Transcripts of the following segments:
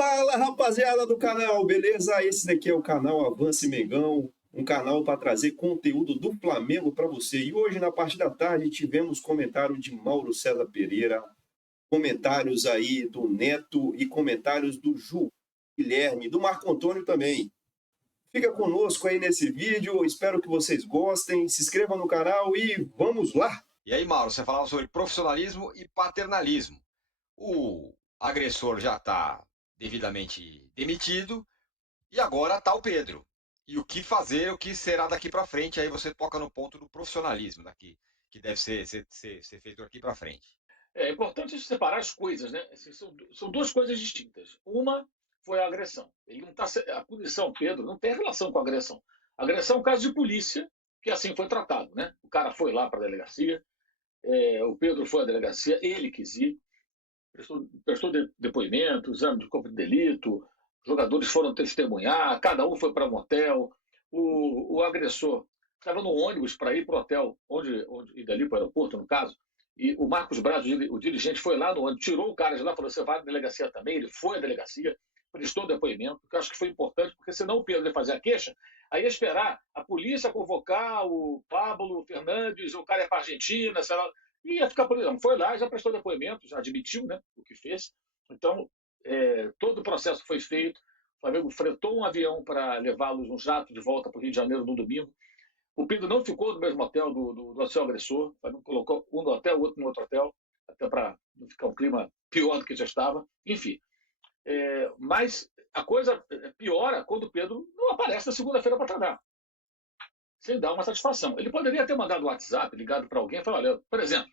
Fala, rapaziada do canal, beleza? Esse daqui é o canal Avance Mengão, um canal para trazer conteúdo do Flamengo para você. E hoje, na parte da tarde, tivemos comentário de Mauro César Pereira, comentários aí do Neto e comentários do Ju Guilherme, do Marco Antônio também. Fica conosco aí nesse vídeo, espero que vocês gostem, se inscrevam no canal e vamos lá! E aí, Mauro, você falava sobre profissionalismo e paternalismo. O agressor já está devidamente demitido e agora está o Pedro. E o que fazer, o que será daqui para frente? Aí você toca no ponto do profissionalismo daqui, que deve ser feito daqui para frente. É importante separar as coisas, né? Assim, são duas coisas distintas. Uma foi a agressão. Ele não tá, a punição, Pedro, não tem relação com a agressão. A agressão é um caso de polícia, que assim foi tratado, né? O cara foi lá para a delegacia, o Pedro foi à delegacia, ele quis ir, prestou depoimento, exame de corpo de delito, jogadores foram testemunhar, cada um foi para um hotel, o agressor estava no ônibus para ir para o hotel, e dali para o aeroporto, no caso, e o Marcos Braz, o dirigente, foi lá no ônibus, tirou o cara de lá, falou: você vai à delegacia também. Ele foi à delegacia, prestou depoimento, que eu acho que foi importante, porque senão o Pedro ia fazer a queixa, aí ia esperar a polícia convocar o Pablo Fernandes, o cara ia para a Argentina, sei lá, e ia ficar por aí. Não, foi lá, já prestou depoimento, já admitiu, né, o que fez. Então, todo o processo foi feito. O Flamengo fretou um avião para levá-los, um jato, de volta para o Rio de Janeiro no domingo. O Pedro não ficou no mesmo hotel do seu agressor, colocou um no hotel, o outro no outro hotel, até para não ficar um clima pior do que já estava. Enfim, mas a coisa piora quando o Pedro não aparece na segunda-feira para tratar, sem dar uma satisfação. Ele poderia ter mandado um WhatsApp, ligado para alguém e falar: olha, por exemplo,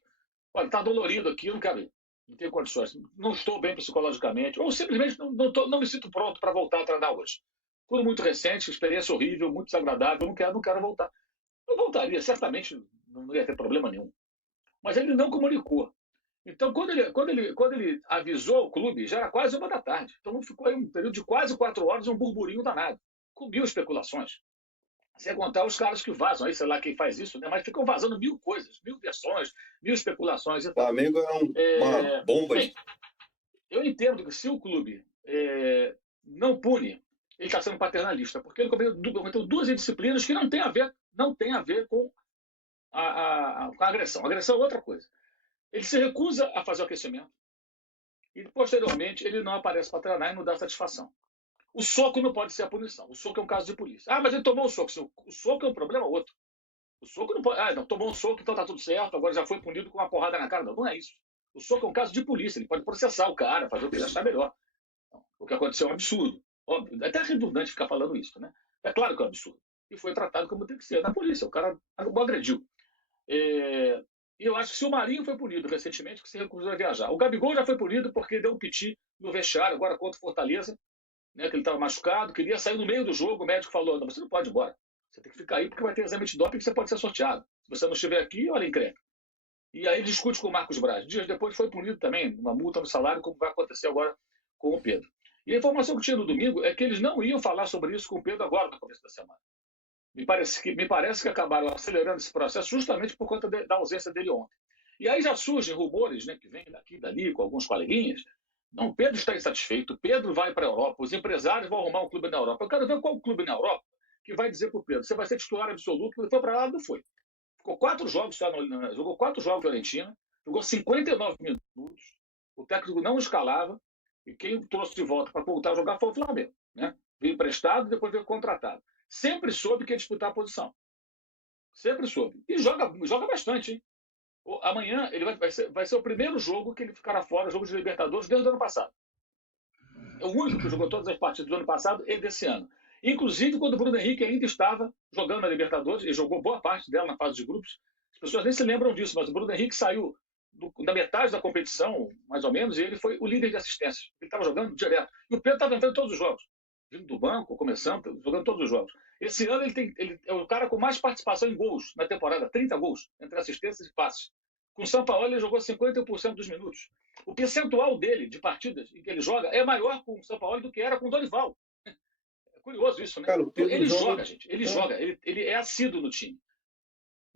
está dolorido aqui, eu não quero ir, não tenho condições, não estou bem psicologicamente, ou simplesmente não me sinto pronto para voltar a treinar hoje. Tudo muito recente, experiência horrível, muito desagradável, não quero voltar. Eu voltaria, certamente não ia ter problema nenhum. Mas ele não comunicou. Então, quando ele avisou o clube, já era quase 1 da tarde. Então ficou aí um período de quase 4 horas, um burburinho danado, com mil especulações. Sem contar os caras que vazam, aí sei lá quem faz isso, né? Mas ficam vazando mil coisas, mil versões, mil especulações e O tal. Flamengo é uma bomba. Bem, eu entendo que se o clube não pune, ele está sendo paternalista, porque ele cometeu duas indisciplinas que não tem a ver com com a agressão. A agressão é outra coisa. Ele se recusa a fazer o aquecimento e, posteriormente, ele não aparece para treinar e não dá satisfação. O soco não pode ser a punição. O soco é um caso de polícia. Ah, mas ele tomou um soco. O soco é um problema outro. O soco não pode. Ah, não, tomou um soco, então tá tudo certo, agora já foi punido com uma porrada na cara. Não, não é isso. O soco é um caso de polícia. Ele pode processar o cara, fazer o que ele achar melhor. Então, o que aconteceu é um absurdo. Óbvio, é até redundante ficar falando isso, né? É claro que é um absurdo. E foi tratado como tem que ser. Na polícia, o cara o agrediu. E eu acho que se o Marinho foi punido recentemente, que se recusou a viajar. O Gabigol já foi punido porque deu um piti no vestiário, agora contra o Fortaleza, né, que ele estava machucado, queria sair no meio do jogo, o médico falou: não, você não pode ir embora. Você tem que ficar aí porque vai ter exame de doping que você pode ser sorteado. Se você não estiver aqui, olha, encrenca. E aí ele discute com o Marcos Braz. Dias depois foi punido também, uma multa no salário, como vai acontecer agora com o Pedro. E a informação que tinha no domingo é que eles não iam falar sobre isso com o Pedro agora, no começo da semana. Me parece que acabaram acelerando esse processo justamente por conta da ausência dele ontem. E aí já surgem rumores, né, que vêm daqui e dali, com alguns coleguinhas. Não, Pedro está insatisfeito, Pedro vai para a Europa, os empresários vão arrumar um clube na Europa. Eu quero ver qual clube na Europa que vai dizer para o Pedro: você vai ser titular absoluto. Quando ele foi para lá, não foi. Ficou 4 jogos, jogou 4 jogos na Fiorentina, jogou 59 minutos, o técnico não escalava, e quem trouxe de volta para voltar a jogar foi o Flamengo, né? Veio emprestado e depois veio contratado. Sempre soube que ia disputar a posição. Sempre soube. E joga bastante, hein? Amanhã ele vai ser o primeiro jogo que ele ficará fora, jogo de Libertadores, desde o ano passado. É o único que jogou todas as partidas do ano passado e desse ano. Inclusive quando o Bruno Henrique ainda estava jogando na Libertadores, e jogou boa parte dela na fase de grupos. As pessoas nem se lembram disso, mas o Bruno Henrique saiu da metade da competição, mais ou menos, e ele foi o líder de assistências. Ele estava jogando direto. E o Pedro estava entrando em todos os jogos. Vindo do banco, começando, jogando todos os jogos. Esse ano ele é o cara com mais participação em gols na temporada, 30 gols, entre assistências e passes. Com o São Paulo ele jogou 50% dos minutos. O percentual dele de partidas em que ele joga é maior com o São Paulo do que era com o Dorival. É curioso isso, né? Cara, ele joga, gente. Ele joga. Ele é assíduo no time.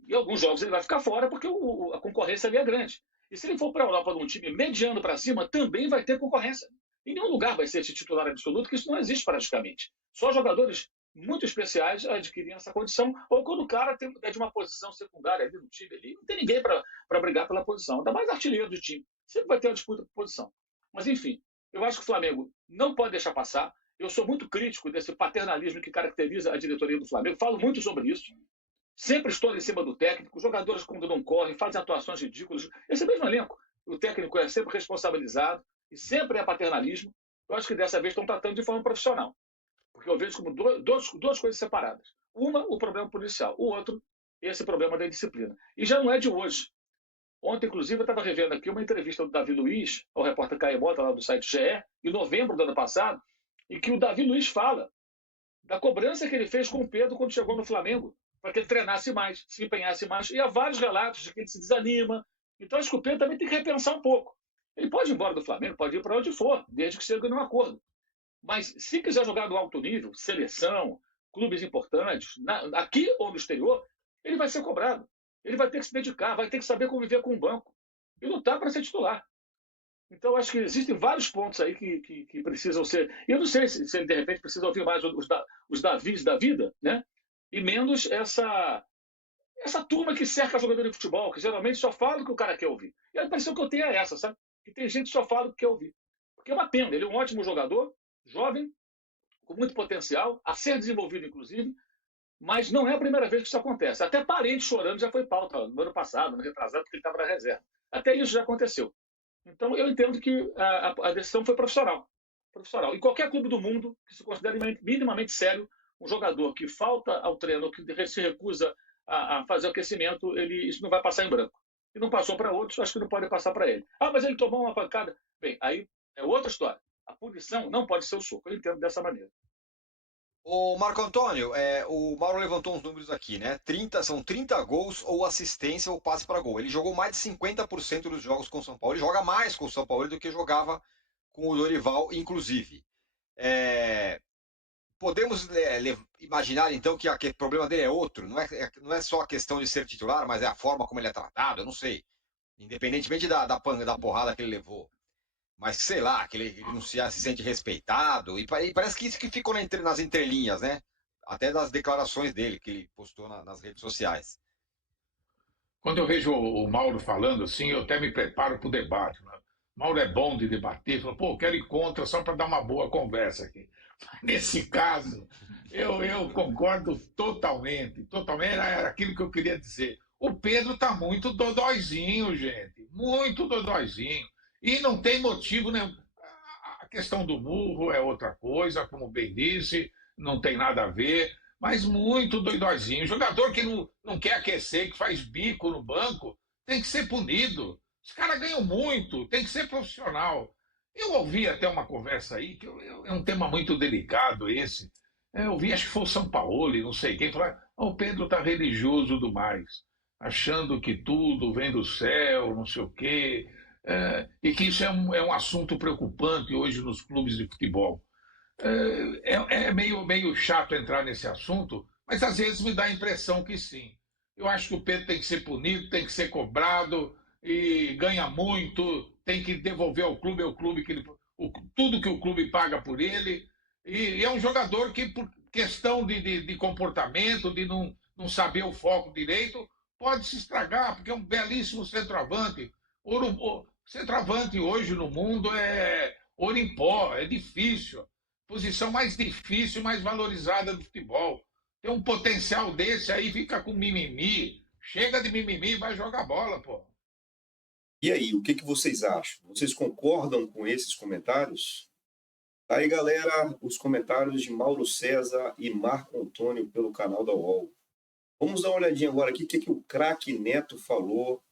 E alguns jogos ele vai ficar fora porque a concorrência ali é grande. E se ele for para a Europa num time mediano para cima, também vai ter concorrência. Em nenhum lugar vai ser esse titular absoluto, que isso não existe praticamente. Só jogadores muito especiais adquirem essa condição, ou quando o cara é de uma posição secundária ali no time, ali, não tem ninguém para brigar pela posição, ainda mais artilheiro do time. Sempre vai ter uma disputa por posição. Mas, enfim, eu acho que o Flamengo não pode deixar passar. Eu sou muito crítico desse paternalismo que caracteriza a diretoria do Flamengo, falo muito sobre isso. Sempre estou em cima do técnico, os jogadores, quando não correm, fazem atuações ridículas. Esse mesmo elenco, o técnico é sempre responsabilizado e sempre é paternalismo. Eu acho que dessa vez estão tratando de forma profissional, porque eu vejo como duas coisas separadas. Uma, o problema policial, o outro, esse problema da indisciplina. E já não é de hoje. Ontem, inclusive, eu estava revendo aqui uma entrevista do Davi Luiz, ao repórter Caio Mota, lá do site GE, em novembro do ano passado, em que o Davi Luiz fala da cobrança que ele fez com o Pedro quando chegou no Flamengo, para que ele treinasse mais, se empenhasse mais. E há vários relatos de que ele se desanima. Então, acho que o Pedro também tem que repensar um pouco. Ele pode ir embora do Flamengo, pode ir para onde for, desde que chegue num acordo. Mas se quiser jogar no alto nível, seleção, clubes importantes, aqui ou no exterior, ele vai ser cobrado. Ele vai ter que se dedicar, vai ter que saber conviver com o banco. E lutar para ser titular. Então, acho que existem vários pontos aí que precisam ser. E eu não sei se ele, de repente, precisa ouvir mais os Davis da vida, né? E menos essa turma que cerca jogador de futebol, que geralmente só fala o que o cara quer ouvir. E a impressão que eu tenho é essa, sabe? Que tem gente que só fala o que quer ouvir. Porque é uma pena. Ele é um ótimo jogador, jovem, com muito potencial, a ser desenvolvido, inclusive, mas não é a primeira vez que isso acontece. Até parente chorando já foi pauta no ano passado, no retrasado, porque ele estava na reserva. Até isso já aconteceu. Então, eu entendo que a decisão foi profissional. Profissional. E qualquer clube do mundo que se considere minimamente sério, um jogador que falta ao treino, que se recusa a fazer o aquecimento, isso não vai passar em branco. E não passou para outros, acho que não pode passar para ele. Ah, mas ele tomou uma pancada. Bem, aí é outra história. A punição não pode ser o soco. Eu entendo dessa maneira. O Marco Antônio, o Mauro levantou uns números aqui, né? São 30 gols ou assistência ou passe para gol. Ele jogou mais de 50% dos jogos com o São Paulo. Ele joga mais com o São Paulo do que jogava com o Dorival, inclusive. Podemos imaginar, então, que o problema dele é outro? Não é só a questão de ser titular, mas é a forma como ele é tratado? Eu não sei. Independentemente da porrada que ele levou. Mas, sei lá, que ele não se sente respeitado. E parece que isso que ficou nas entrelinhas, né? Até das declarações dele, que ele postou nas redes sociais. Quando eu vejo o Mauro falando assim, eu até me preparo para o debate. Né? Mauro é bom de debater, fala, pô, eu quero ir contra só para dar uma boa conversa aqui. Nesse caso, eu concordo totalmente. Totalmente era aquilo que eu queria dizer. O Pedro está muito dodóizinho, gente. Muito dodóizinho. E não tem motivo nenhum. A questão do murro é outra coisa, como bem disse, não tem nada a ver, mas muito doidóizinho. Jogador que não quer aquecer, que faz bico no banco, tem que ser punido. Os caras ganham muito, tem que ser profissional. Eu ouvi até uma conversa aí, que é um tema muito delicado esse. Eu ouvi, acho que foi o São Paulo, não sei quem, falar: o Pedro está religioso demais, achando que tudo vem do céu, não sei o quê. E que isso é um assunto preocupante hoje nos clubes de futebol. É meio chato entrar nesse assunto, mas às vezes me dá a impressão que sim. Eu acho que o Pedro tem que ser punido, tem que ser cobrado, e ganha muito, tem que devolver ao clube, tudo que o clube paga por ele. E é um jogador que, por questão de comportamento, de não saber o foco direito, pode se estragar, porque é um belíssimo centroavante. Centroavante hoje no mundo é ouro em pó, é difícil. Posição mais difícil, mais valorizada do futebol. Tem um potencial desse aí, fica com mimimi. Chega de mimimi e vai jogar bola, pô. E aí, o que vocês acham? Vocês concordam com esses comentários? Aí, galera, os comentários de Mauro César e Marco Antônio pelo canal da UOL. Vamos dar uma olhadinha agora aqui o que o craque Neto falou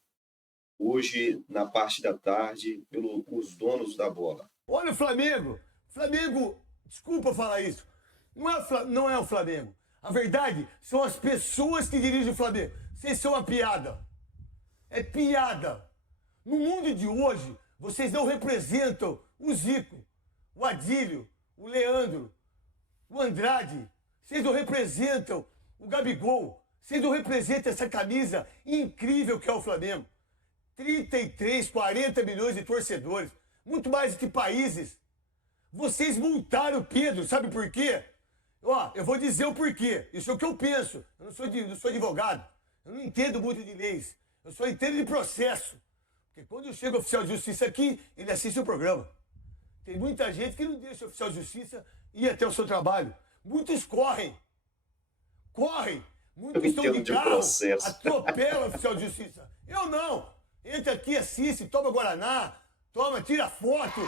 hoje, na parte da tarde, pelos donos da bola. Olha o Flamengo. Flamengo, desculpa falar isso, não é o Flamengo. A verdade são as pessoas que dirigem o Flamengo. Vocês são uma piada. É piada. No mundo de hoje, vocês não representam o Zico, o Adílio, o Leandro, o Andrade. Vocês não representam o Gabigol. Vocês não representam essa camisa incrível que é o Flamengo. 33, 40 milhões de torcedores. Muito mais do que países. Vocês multaram o Pedro, sabe por quê? Ó, eu vou dizer o porquê. Isso é o que eu penso. Eu não sou advogado. Eu não entendo muito de leis. Eu só entendo de processo. Porque quando chega o oficial de justiça aqui, ele assiste o programa. Tem muita gente que não deixa o oficial de justiça ir até o seu trabalho. Muitos correm. Muitos estão de carro, atropelam o oficial de justiça. Eu não. Entra aqui, assiste, toma Guaraná, tira foto.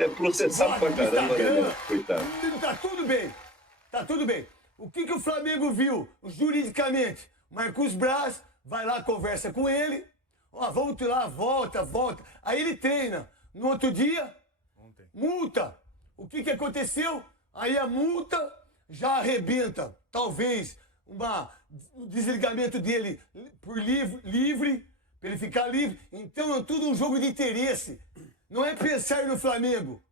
É processado pra caramba, né? Coitado. Tá tudo bem. O que o Flamengo viu juridicamente? Marcos Braz vai lá, conversa com ele. Ó, vamos lá, volta. Aí ele treina. No outro dia, multa. O que aconteceu? Aí a multa já arrebenta, talvez, um desligamento dele por livre, para ele ficar livre. Então é tudo um jogo de interesse. Não é pensar no Flamengo,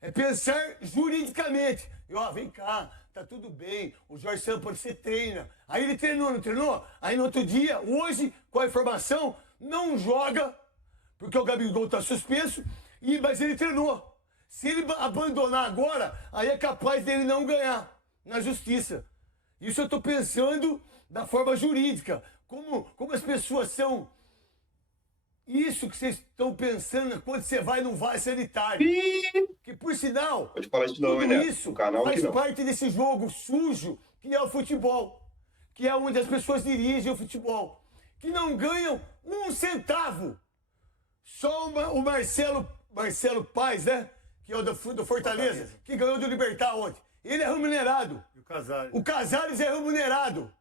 é pensar juridicamente. E ó, vem cá, tá tudo bem, o Jorge Sampaoli você treina. Aí ele treinou, não treinou? Aí no outro dia, hoje, com a informação, não joga, porque o Gabigol tá suspenso, mas ele treinou. Se ele abandonar agora, aí é capaz dele não ganhar na justiça. Isso eu tô pensando da forma jurídica. Como as pessoas são... Isso que vocês estão pensando quando você vai num vaso sanitário. Que, por sinal, pode falar de novo, tudo né? isso Canal faz parte desse jogo sujo que é o futebol. Que é onde as pessoas dirigem o futebol. Que não ganham um centavo. Só o Marcelo Paes, né? Que é o do Fortaleza, que ganhou do Libertad ontem. Ele é remunerado. E o Casares? O Casares é remunerado.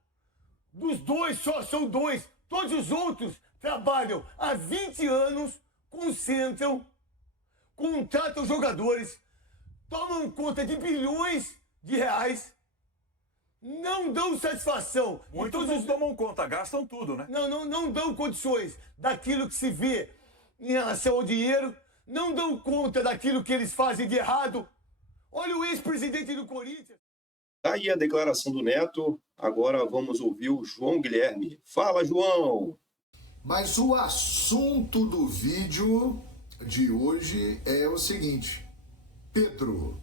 Dos dois, só são dois. Todos os outros trabalham há 20 anos, concentram, contratam jogadores, tomam conta de bilhões de reais, não dão satisfação. Muitos não tomam conta, gastam tudo, né? Não dão condições daquilo que se vê em relação ao dinheiro, não dão conta daquilo que eles fazem de errado. Olha o ex-presidente do Corinthians. Tá aí a declaração do Neto. Agora vamos ouvir o João Guilherme. Fala, João! Mas o assunto do vídeo de hoje é o seguinte. Pedro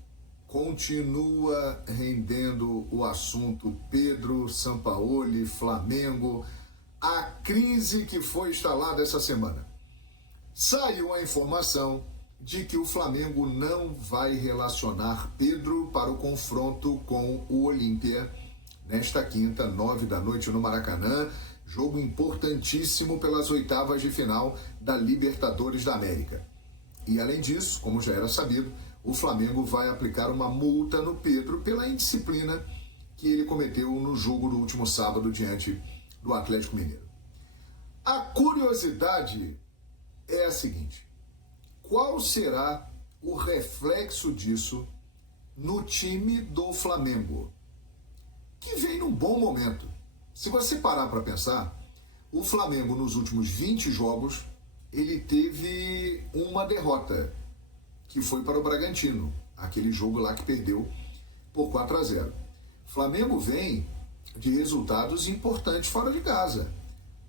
continua rendendo o assunto Pedro, Sampaoli, Flamengo, a crise que foi instalada essa semana. Saiu a informação de que o Flamengo não vai relacionar Pedro para o confronto com o Olímpia nesta quinta, 21h no Maracanã, jogo importantíssimo pelas oitavas de final da Libertadores da América. E além disso, como já era sabido, o Flamengo vai aplicar uma multa no Pedro pela indisciplina que ele cometeu no jogo do último sábado diante do Atlético Mineiro. A curiosidade é a seguinte: qual será o reflexo disso no time do Flamengo, que vem num bom momento? Se você parar para pensar, o Flamengo nos últimos 20 jogos, ele teve uma derrota, que foi para o Bragantino, aquele jogo lá que perdeu por 4-0. O Flamengo vem de resultados importantes fora de casa.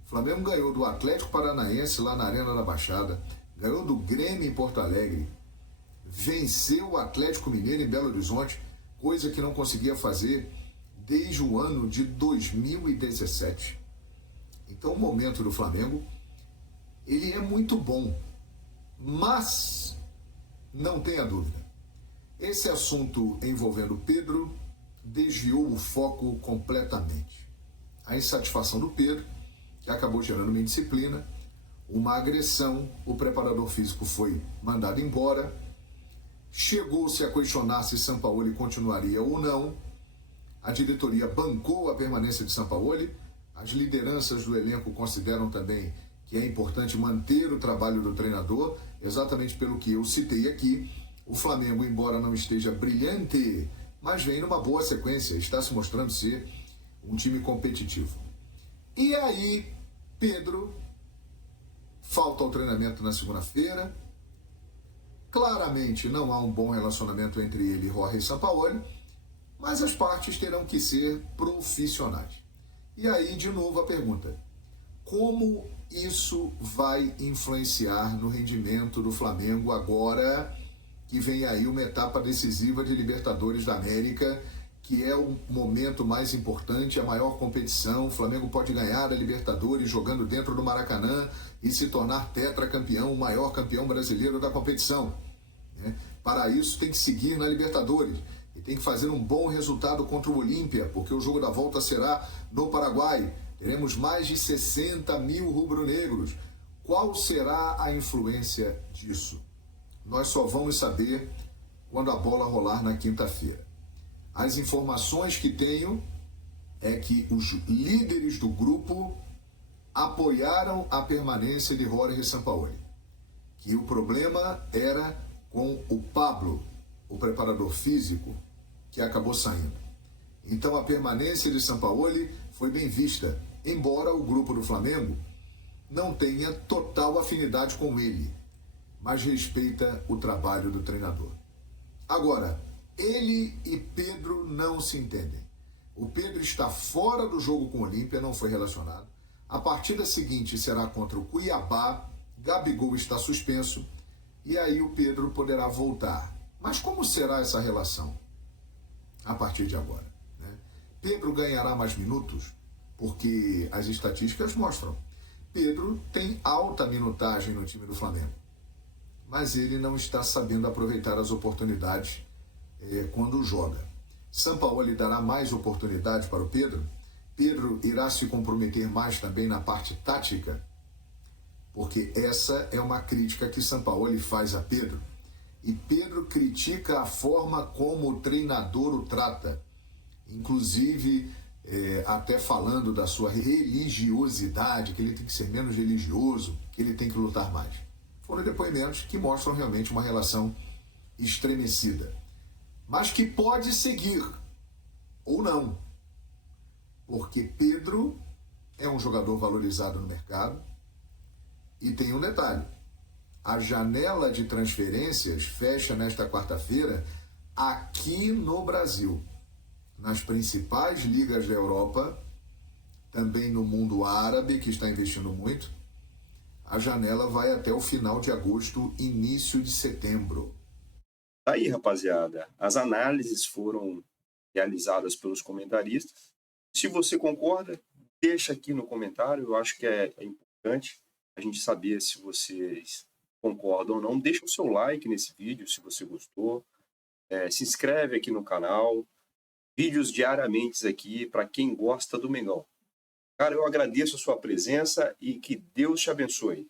O Flamengo ganhou do Atlético Paranaense lá na Arena da Baixada, ganhou do Grêmio em Porto Alegre, venceu o Atlético Mineiro em Belo Horizonte, coisa que não conseguia fazer desde o ano de 2017. Então o momento do Flamengo, ele é muito bom, mas não tenha dúvida, esse assunto envolvendo Pedro desviou o foco completamente. A insatisfação do Pedro, que acabou gerando uma indisciplina, uma agressão, o preparador físico foi mandado embora, chegou-se a questionar se Sampaoli continuaria ou não, a diretoria bancou a permanência de Sampaoli, as lideranças do elenco consideram também que é importante manter o trabalho do treinador, exatamente pelo que eu citei aqui. O Flamengo, embora não esteja brilhante, mas vem numa boa sequência, está se mostrando ser um time competitivo. E aí, Pedro falta ao treinamento na segunda-feira. Claramente não há um bom relacionamento entre ele e Jorge Sampaoli, mas as partes terão que ser profissionais. E aí, de novo, a pergunta: como isso vai influenciar no rendimento do Flamengo agora que vem aí uma etapa decisiva de Libertadores da América, que é o momento mais importante, a maior competição. O Flamengo pode ganhar a Libertadores jogando dentro do Maracanã e se tornar tetracampeão, o maior campeão brasileiro da competição. Para isso tem que seguir na Libertadores e tem que fazer um bom resultado contra o Olímpia, porque o jogo da volta será no Paraguai. Teremos mais de 60 mil rubro-negros. Qual será a influência disso? Nós só vamos saber quando a bola rolar na quinta-feira. As informações que tenho é que os líderes do grupo apoiaram a permanência de Jorge Sampaoli, que o problema era com o Pablo, o preparador físico, que acabou saindo. Então a permanência de Sampaoli foi bem vista, embora o grupo do Flamengo não tenha total afinidade com ele, mas respeita o trabalho do treinador. Agora, ele e Pedro não se entendem. O Pedro está fora do jogo com o Olímpia, não foi relacionado. A partida seguinte será contra o Cuiabá, Gabigol está suspenso, e aí o Pedro poderá voltar. Mas como será essa relação a partir de agora? Pedro ganhará mais minutos, porque as estatísticas mostram. Pedro tem alta minutagem no time do Flamengo, mas ele não está sabendo aproveitar as oportunidades quando joga. Sampaoli dará mais oportunidades para o Pedro. Pedro irá se comprometer mais também na parte tática, porque essa é uma crítica que Sampaoli faz a Pedro. E Pedro critica a forma como o treinador o trata, inclusive até falando da sua religiosidade, que ele tem que ser menos religioso, que ele tem que lutar mais. Foram depoimentos que mostram realmente uma relação estremecida, mas que pode seguir ou não, porque Pedro é um jogador valorizado no mercado. E tem um detalhe: a janela de transferências fecha nesta quarta-feira aqui no Brasil, nas principais ligas da Europa, também no mundo árabe, que está investindo muito. A janela vai até o final de agosto, início de setembro. Aí, rapaziada, as análises foram realizadas pelos comentaristas. Se você concorda, deixa aqui no comentário. Eu acho que é importante a gente saber se vocês concordam ou não. Deixa o seu like nesse vídeo se você gostou. Se inscreve aqui no canal. Vídeos diariamente aqui para quem gosta do Mengão. Cara, eu agradeço a sua presença e que Deus te abençoe.